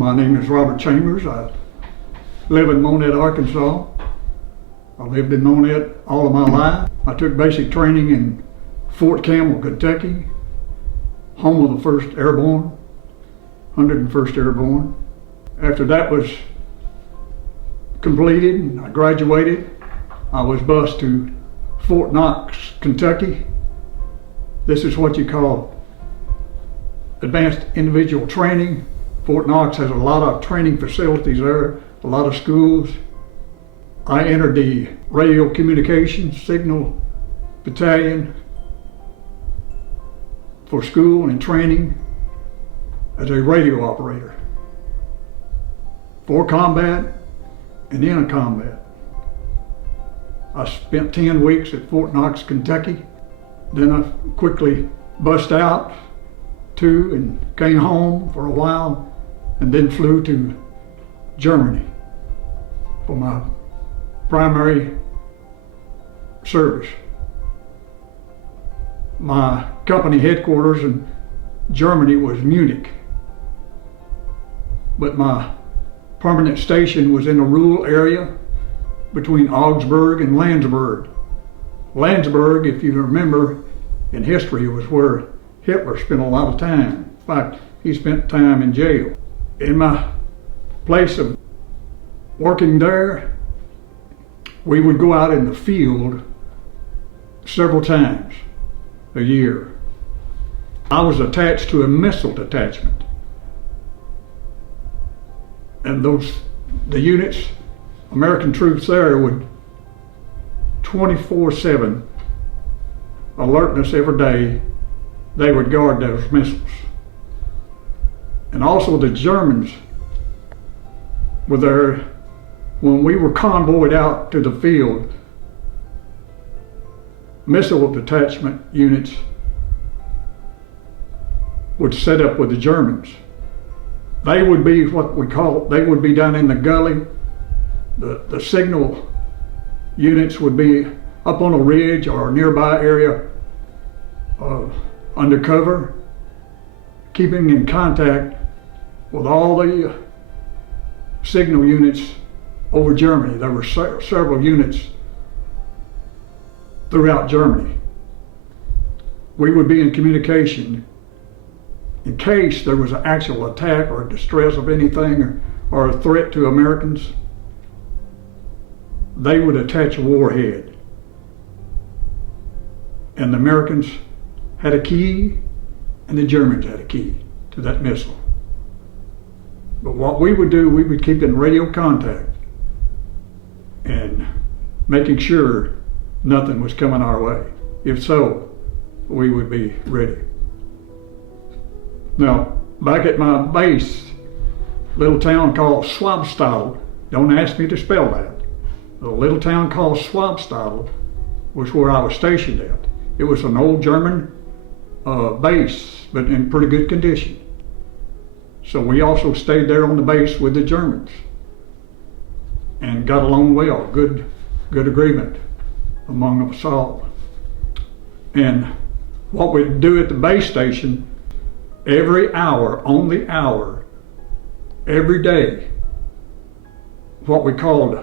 My name is Robert Chambers. I live in Monette, Arkansas. I lived in Monette all of my life. I took basic training in Fort Campbell, Kentucky, home of the 1st Airborne, 101st Airborne. After that was completed and I graduated, I was bused to Fort Knox, Kentucky. This is what you call advanced individual training. Fort Knox has a lot of training facilities there, a lot of schools. I entered the radio communications signal battalion for school and training as a radio operator for combat and in a combat. I spent 10 weeks at Fort Knox, Kentucky. Then I quickly bussed out to and came home for a while and then flew to Germany for my primary service. My company headquarters in Germany was Munich, but my permanent station was in a rural area between Augsburg and Landsberg. Landsberg, if you remember in history, was where Hitler spent a lot of time. In fact, he spent time in jail. In my place of working there, we would go out in the field several times a year. I was attached to a missile detachment. And the units, American troops there would 24/7 alertness every day. They would guard those missiles. And also the Germans were there when we were convoyed out to the field. Missile detachment units would set up with the Germans. They would be they would be down in the gully. The signal units would be up on a ridge or a nearby area undercover, keeping in contact with all the signal units over Germany. There were several units throughout Germany. We would be in communication in case there was an actual attack or a distress of anything or a threat to Americans. They would attach a warhead. And the Americans had a key and the Germans had a key to that missile. But what we would do, we would keep in radio contact and making sure nothing was coming our way. If so, we would be ready. Now, back at my base, little town called Swabstadel, don't ask me to spell that. The little town called Swabstadel was where I was stationed at. It was an old German base, but in pretty good condition. So we also stayed there on the base with the Germans and got along well, good agreement among us all. And what we'd do at the base station, every hour, on the hour, every day, what we called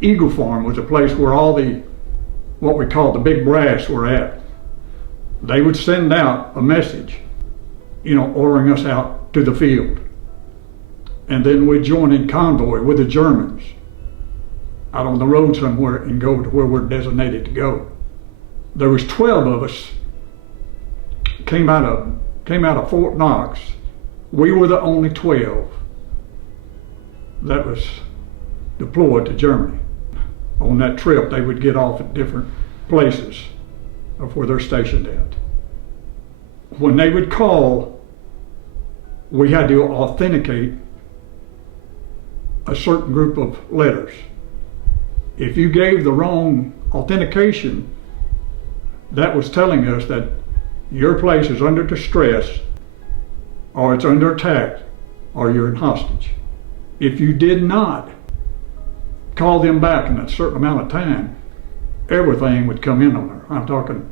Eagle Farm was a place where all what we called the big brass were at. They would send out a message, ordering us out to the field. And then we'd join in convoy with the Germans out on the road somewhere and go to where we're designated to go. There was 12 of us came out of Fort Knox. We were the only 12 that was deployed to Germany. On that trip, they would get off at different places of where they're stationed at. When they would call, we had to authenticate a certain group of letters. If you gave the wrong authentication, that was telling us that your place is under distress, or it's under attack, or you're in hostage. If you did not call them back in a certain amount of time, everything would come in on her. I'm talking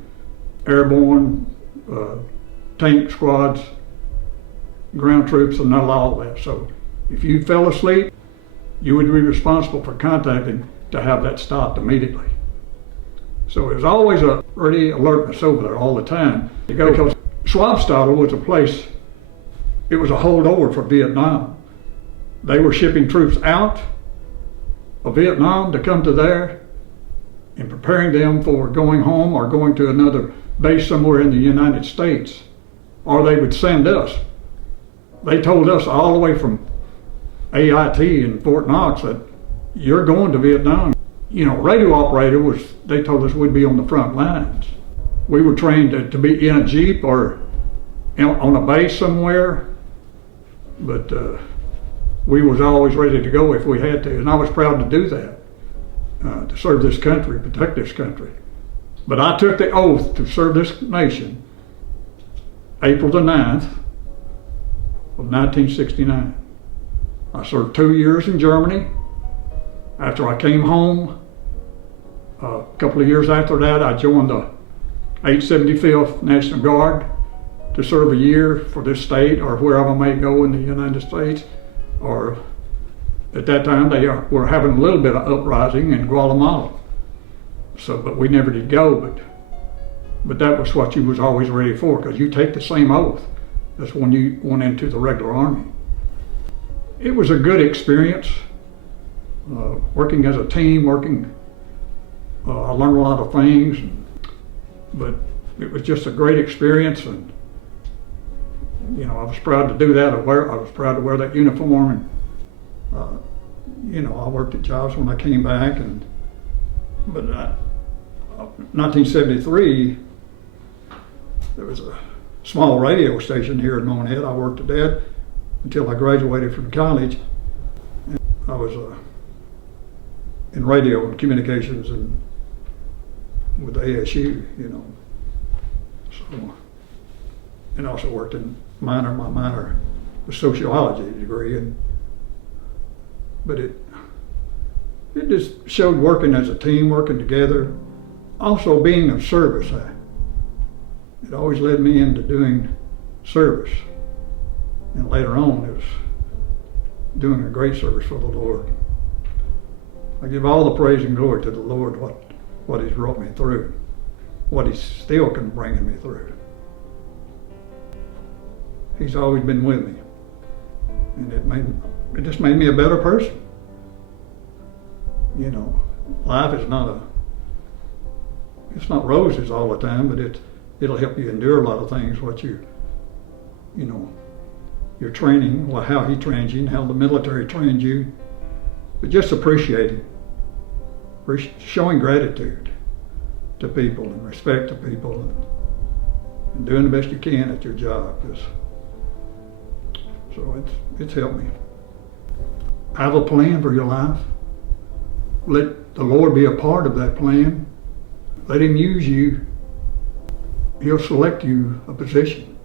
airborne, tank squads, ground troops, and all that. So If you fell asleep, you would be responsible for contacting to have that stopped immediately. So there's always a ready alertness over there all the time. Because Swabstadel was a place, it was a holdover for Vietnam. They were shipping troops out of Vietnam to come to there and preparing them for going home or going to another base somewhere in the United States. Or they would send us. They told us all the way from AIT in Fort Knox that you're going to Vietnam. You know, radio operator was, they told us we'd be on the front lines. We were trained to be in a Jeep or on a base somewhere, but we was always ready to go if we had to, and I was proud to do that, to serve this country, protect this country. But I took the oath to serve this nation April the 9th of 1969. I served 2 years in Germany. After I came home, a couple of years after that, I joined the 875th National Guard to serve a year for this state or wherever I may go in the United States. Or at that time, they were having a little bit of uprising in Guatemala. So, but we never did go, but that was what you was always ready for, because you take the same oath as when you went into the regular army. It was a good experience, working as a team, I learned a lot of things, but it was just a great experience, and you know, I was proud to do that. I was proud to wear that uniform, and you know, I worked at jobs when I came back, but 1973, there was a small radio station here in Monehead. I worked at that until I graduated from college. And I was in radio and communications and with ASU, you know. So, and also worked in my minor was sociology degree, but it just showed working as a team, working together, also being of service. It always led me into doing service, and later on it was doing a great service for the Lord. I give all the praise and glory to the Lord what He's brought me through, what He's still can bring me through. He's always been with me, and it just made me a better person. You know, life is it's not roses all the time, but it'll help you endure a lot of things. What you know, your training, how He trains you, and how the military trained you, but just appreciating, showing gratitude to people and respect to people, and doing the best you can at your job. So it's helped me. Have a plan for your life. Let the Lord be a part of that plan. Let Him use you. He'll select you a position.